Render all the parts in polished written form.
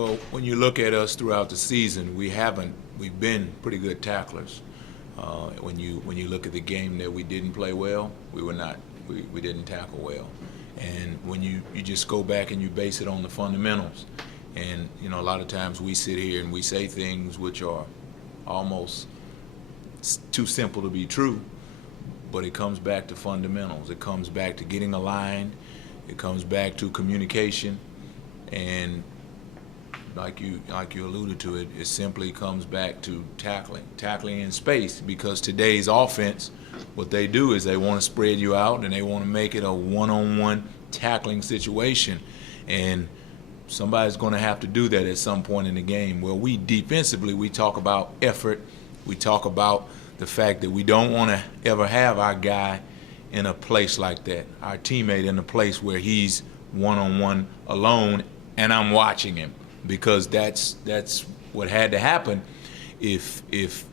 Well, when you look at us throughout the season, we've been pretty good tacklers. When you look at the game that we didn't play well, we didn't tackle well. And when you just go back and you base it on the fundamentals, and a lot of times we sit here and we say things which are almost too simple to be true, but it comes back to fundamentals. It comes back to getting aligned. It comes back to communication, and like you alluded to, it simply comes back to tackling in space, because today's offense, what they do is they want to spread you out and they want to make it a one-on-one tackling situation, and somebody's going to have to do that at some point in the game. Well, defensively, we talk about effort. We talk about the fact that we don't want to ever have our guy in a place like that, our teammate in a place where he's one-on-one alone and I'm watching him, because that's what had to happen if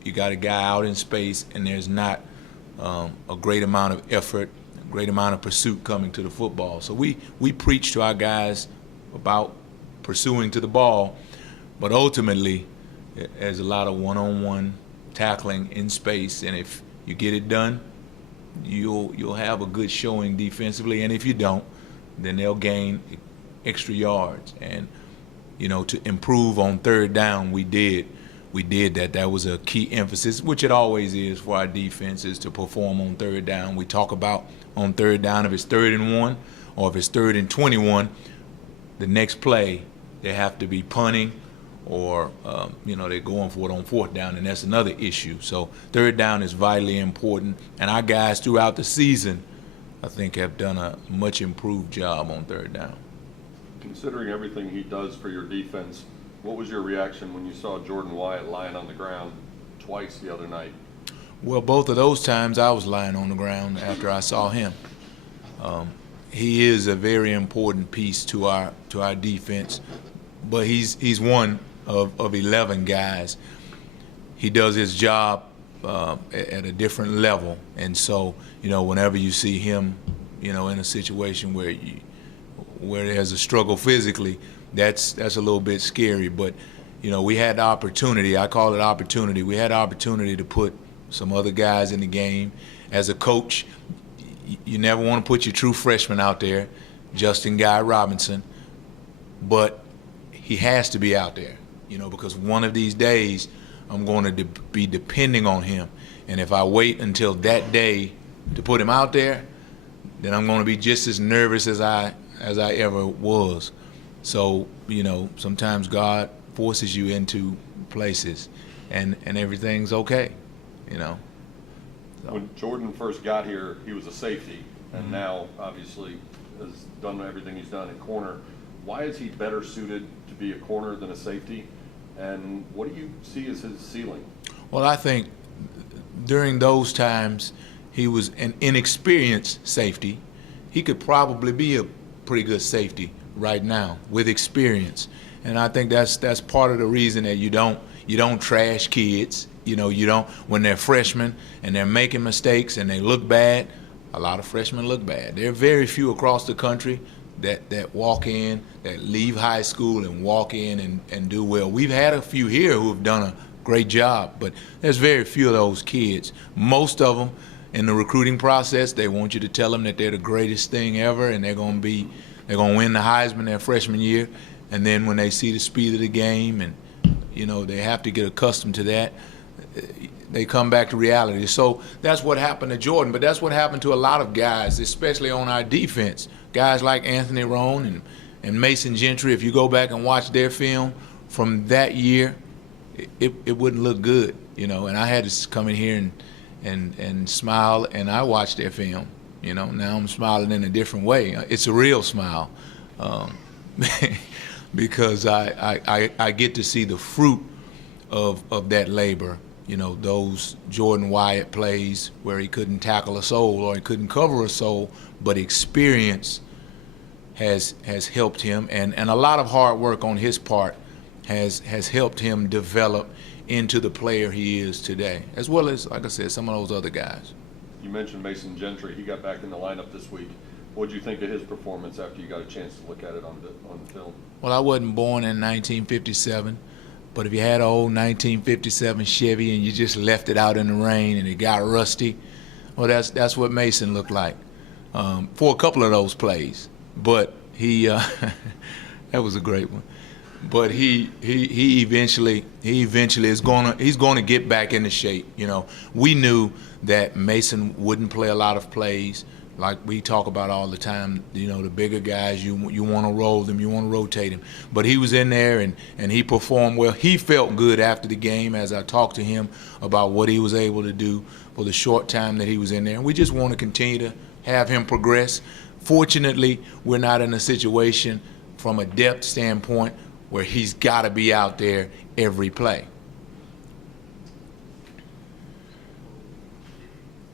you got a guy out in space and there's not a great amount of effort, a great amount of pursuit coming to the football. So we preach to our guys about pursuing to the ball, but ultimately there's a lot of one-on-one tackling in space, and if you get it done, you'll have a good showing defensively, and if you don't, then they'll gain extra yards. And to improve on third down, we did that. That was a key emphasis, which it always is for our defense, is to perform on third down. We talk about on third down, if it's 3rd and 1 or if it's 3rd and 21, the next play they have to be punting, or they're going for it on 4th down, and that's another issue. So third down is vitally important, and our guys throughout the season, I think, have done a much improved job on third down. Considering everything he does for your defense, what was your reaction when you saw Jordan Wyatt lying on the ground twice the other night? Well, both of those times I was lying on the ground after I saw him. He is a very important piece to our defense, but he's one of 11 guys. He does his job at a different level, and so whenever you see him in a situation where there's a struggle physically, that's a little bit scary. But we had the opportunity, I call it opportunity, we had the opportunity to put some other guys in the game. As a coach, you never want to put your true freshman out there, Justin Guy Robinson, but he has to be out there, because one of these days I'm going to be depending on him. And if I wait until that day to put him out there, then I'm going to be just as nervous as I ever was. So, sometimes God forces you into places, and everything's okay, So. When Jordan first got here, he was a safety, and now obviously has done everything he's done at corner. Why is he better suited to be a corner than a safety, and what do you see as his ceiling? Well, I think during those times he was an inexperienced safety. He could probably be a pretty good safety right now with experience, and I think that's part of the reason that you don't trash kids. You don't, when they're freshmen and they're making mistakes and they look bad. A lot of freshmen look bad. There are very few across the country that walk in, that leave high school and walk in and do well. We've had a few here who have done a great job, but there's very few of those kids. Most of them, in the recruiting process, they want you to tell them that they're the greatest thing ever and they're going to win the Heisman their freshman year. And then when they see the speed of the game and they have to get accustomed to that, they come back to reality. So that's what happened to Jordan, but that's what happened to a lot of guys, especially on our defense. Guys like Anthony Roan and Mason Gentry, if you go back and watch their film from that year, it wouldn't look good, and I had to come in here and smile, and I watched their film. Now I'm smiling in a different way. It's a real smile, because I get to see the fruit of that labor. Those Jordan Wyatt plays where he couldn't tackle a soul or he couldn't cover a soul, but experience has helped him, and a lot of hard work on his part has helped him develop into the player he is today, as well as, like I said, some of those other guys. You mentioned Mason Gentry. He got back in the lineup this week. What did you think of his performance after you got a chance to look at it on the film? Well, I wasn't born in 1957, but if you had an old 1957 Chevy and you just left it out in the rain and it got rusty, well, that's what Mason looked like for a couple of those plays. But he that was a great one. But he eventually is he's gonna get back into shape. You know, we knew that Mason wouldn't play a lot of plays like we talk about all the time. You know, the bigger guys, you want to roll them, you want to rotate him. But he was in there and he performed well. He felt good after the game as I talked to him about what he was able to do for the short time that he was in there. And we just want to continue to have him progress. Fortunately, we're not in a situation from a depth standpoint where he's got to be out there every play.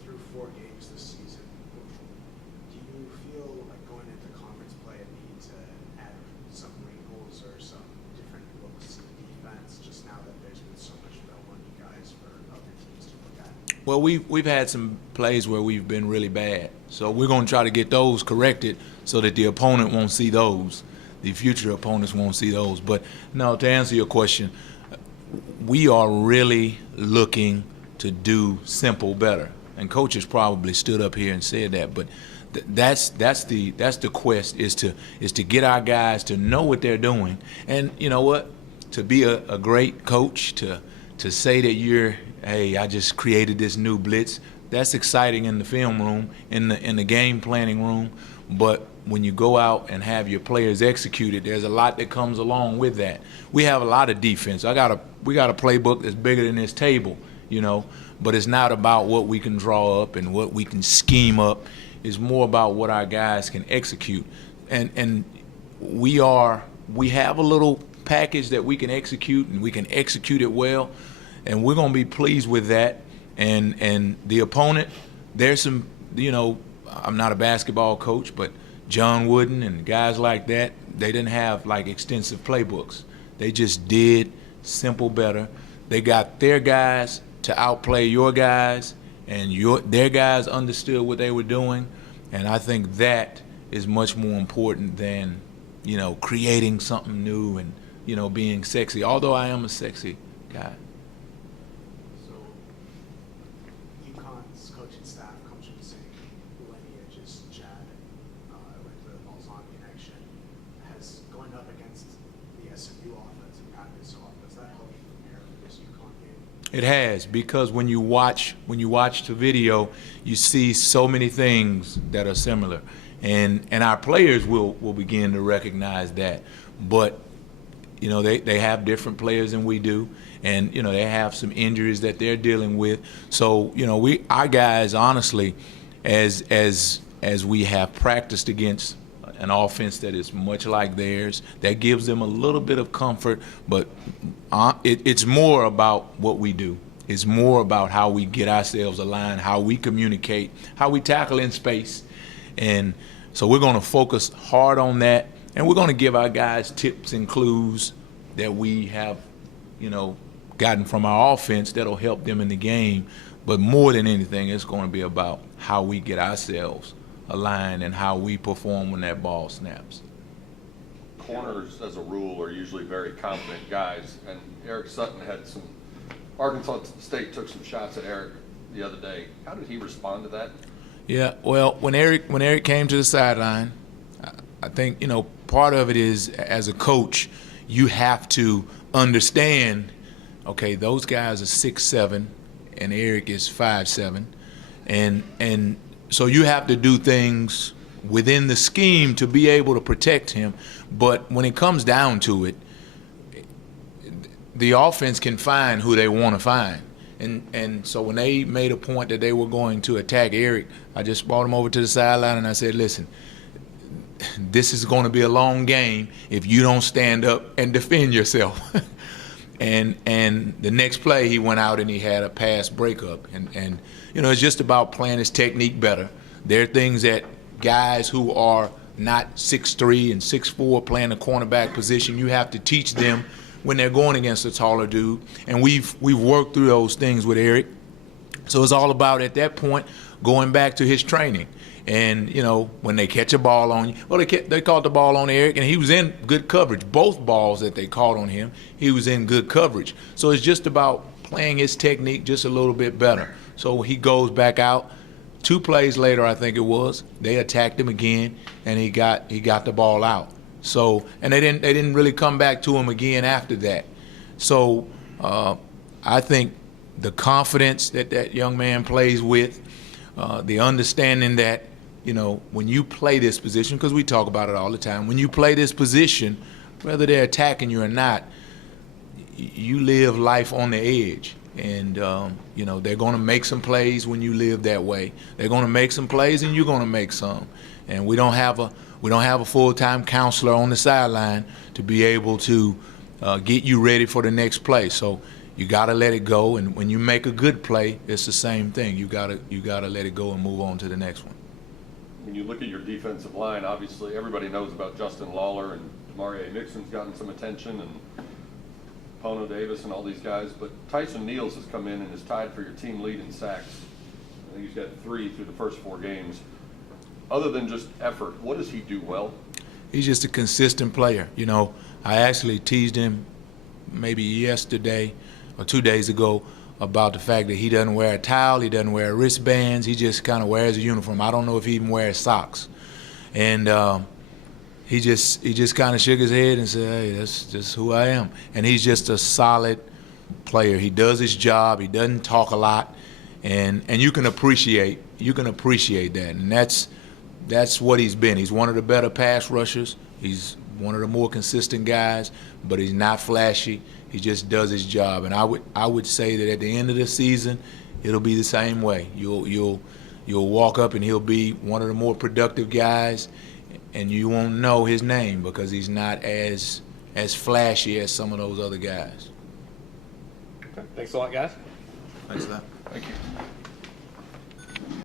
Through 4 games this season, do you feel like going into conference play a need to add some wrinkles or some different looks to the defense, just now that there's been so much film on you guys for other teams to look at? Well, we've had some plays where we've been really bad, so we're going to try to get those corrected so that the opponent won't see those. The future opponents won't see those. But no, to answer your question, we are really looking to do simple better. And coaches probably stood up here and said that, but that's the quest is to get our guys to know what they're doing. And you know what? To be a great coach, to say that hey, I just created this new blitz. That's exciting in the film room, in the game planning room, but when you go out and have your players execute it, there's a lot that comes along with that. We have a lot of defense. We got a playbook that's bigger than this table, you know, but it's not about what we can draw up and what we can scheme up. It's more about what our guys can execute. And we have a little package that we can execute, and we can execute it well, and we're going to be pleased with that. And the opponent, there's some, you know, I'm not a basketball coach, but John Wooden and guys like that, they didn't have like extensive playbooks. They just did simple better. They got their guys to outplay your guys, and their guys understood what they were doing. And I think that is much more important than, you know, creating something new and, you know, being sexy. Although I am a sexy guy. UConn's coaching staff comes from the same lineage as Chad, with the Malone connection. Has going up against the SMU offense and practice offense, that helped you prepare for this UConn game? It has, because when you watch the video, you see so many things that are similar, and our players will begin to recognize that. But you know, they have different players than we do, and you know, they have some injuries that they're dealing with. So you know, our guys, honestly, as we have practiced against an offense that is much like theirs, that gives them a little bit of comfort, but it's more about what we do. It's more about how we get ourselves aligned, how we communicate, how we tackle in space. And so we're going to focus hard on that, and we're going to give our guys tips and clues that we have, you know, gotten from our offense that'll help them in the game. But more than anything, it's going to be about how we get ourselves aligned and how we perform when that ball snaps. Corners, as a rule, are usually very confident guys, and Eric Sutton had some. Arkansas State took some shots at Eric the other day. How did he respond to that? Yeah, well, when Eric came to the sideline, I think, you know, part of it is, as a coach, you have to understand, okay, those guys are 6'7", and Eric is 5'7", and so you have to do things within the scheme to be able to protect him. But when it comes down to it, the offense can find who they want to find. And so when they made a point that they were going to attack Eric, I just brought him over to the sideline and I said, listen, this is going to be a long game if you don't stand up and defend yourself. and the next play, he went out and he had a pass breakup. And you know, it's just about playing his technique better. There are things that guys who are not 6'3" and 6'4" playing the cornerback position, you have to teach them when they're going against a taller dude. And we've worked through those things with Eric. So it's all about, at that point, going back to his training And, you know, when they catch a ball on you, well, they caught the ball on Eric, and he was in good coverage. Both balls that they caught on him, he was in good coverage. So it's just about playing his technique just a little bit better. So he goes back out. 2 plays later, I think it was, they attacked him again, and he got the ball out. So, and they didn't really come back to him again after that. So I think the confidence that young man plays with, the understanding that, you know, when you play this position, because we talk about it all the time, when you play this position, whether they're attacking you or not, you live life on the edge. And, you know, they're going to make some plays when you live that way. They're going to make some plays, and you're going to make some. And we don't have a full-time counselor on the sideline to be able to get you ready for the next play. So you got to let it go. And when you make a good play, it's the same thing. You got to let it go and move on to the next one. When you look at your defensive line, obviously everybody knows about Justin Lawler, and Demarie Nixon's gotten some attention, and Pono Davis and all these guys, but Tyson Neals has come in and is tied for your team lead in sacks. I think he's got 3 through the first 4 games. Other than just effort, what does he do well? He's just a consistent player. You know, I actually teased him maybe yesterday or 2 days ago about the fact that he doesn't wear a towel, he doesn't wear wristbands, he just kind of wears a uniform. I don't know if he even wears socks. And he just kind of shook his head and said, hey, that's just who I am. And he's just a solid player. He does his job. He doesn't talk a lot, and you can appreciate that. And that's what he's been. He's one of the better pass rushers. He's one of the more consistent guys, but he's not flashy. He just does his job. And I would say that at the end of the season, it'll be the same way. You'll walk up and he'll be one of the more productive guys, and you won't know his name because he's not as flashy as some of those other guys. Okay. Thanks a lot, guys. Thanks a lot. Thank you.